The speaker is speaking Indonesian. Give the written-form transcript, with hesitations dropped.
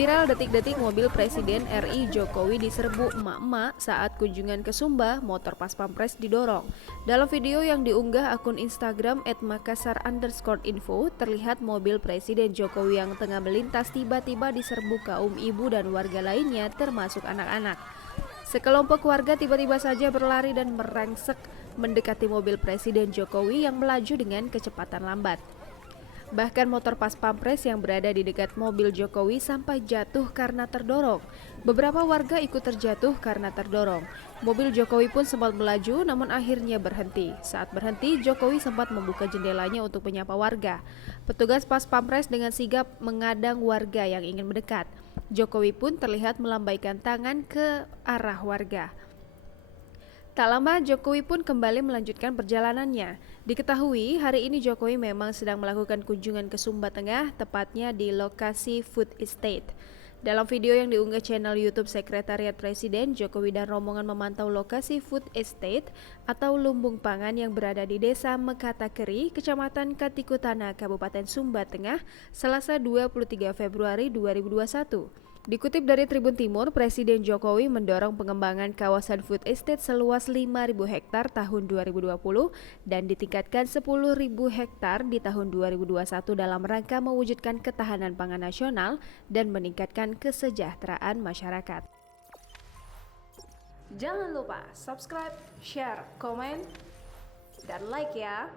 Viral detik-detik mobil Presiden RI Jokowi diserbu emak-emak saat kunjungan ke Sumba, motor pas pampres didorong. Dalam video yang diunggah akun Instagram @makassar_info, terlihat mobil Presiden Jokowi yang tengah melintas tiba-tiba diserbu kaum ibu dan warga lainnya termasuk anak-anak. Sekelompok warga tiba-tiba saja berlari dan merangsek mendekati mobil Presiden Jokowi yang melaju dengan kecepatan lambat. Bahkan motor pas pampres yang berada di dekat mobil Jokowi sampai jatuh karena terdorong. Beberapa warga ikut terjatuh karena terdorong. Mobil Jokowi pun sempat melaju namun akhirnya berhenti. Saat berhenti, Jokowi sempat membuka jendelanya untuk menyapa warga. Petugas pas pampres dengan sigap mengadang warga yang ingin mendekat. Jokowi pun terlihat melambaikan tangan ke arah warga. Tak lama, Jokowi pun kembali melanjutkan perjalanannya. Diketahui, hari ini Jokowi memang sedang melakukan kunjungan ke Sumba Tengah, tepatnya di lokasi Food Estate. Dalam video yang diunggah channel YouTube Sekretariat Presiden, Jokowi dan rombongan memantau lokasi Food Estate atau lumbung pangan yang berada di Desa Mekatakeri, Kecamatan Katikutana, Kabupaten Sumba Tengah, Selasa 23 Februari 2021. Dikutip dari Tribun Timur, Presiden Jokowi mendorong pengembangan kawasan food estate seluas 5.000 hektar tahun 2020 dan ditingkatkan 10.000 hektar di tahun 2021 dalam rangka mewujudkan ketahanan pangan nasional dan meningkatkan kesejahteraan masyarakat. Jangan lupa subscribe, share, komen, dan like ya!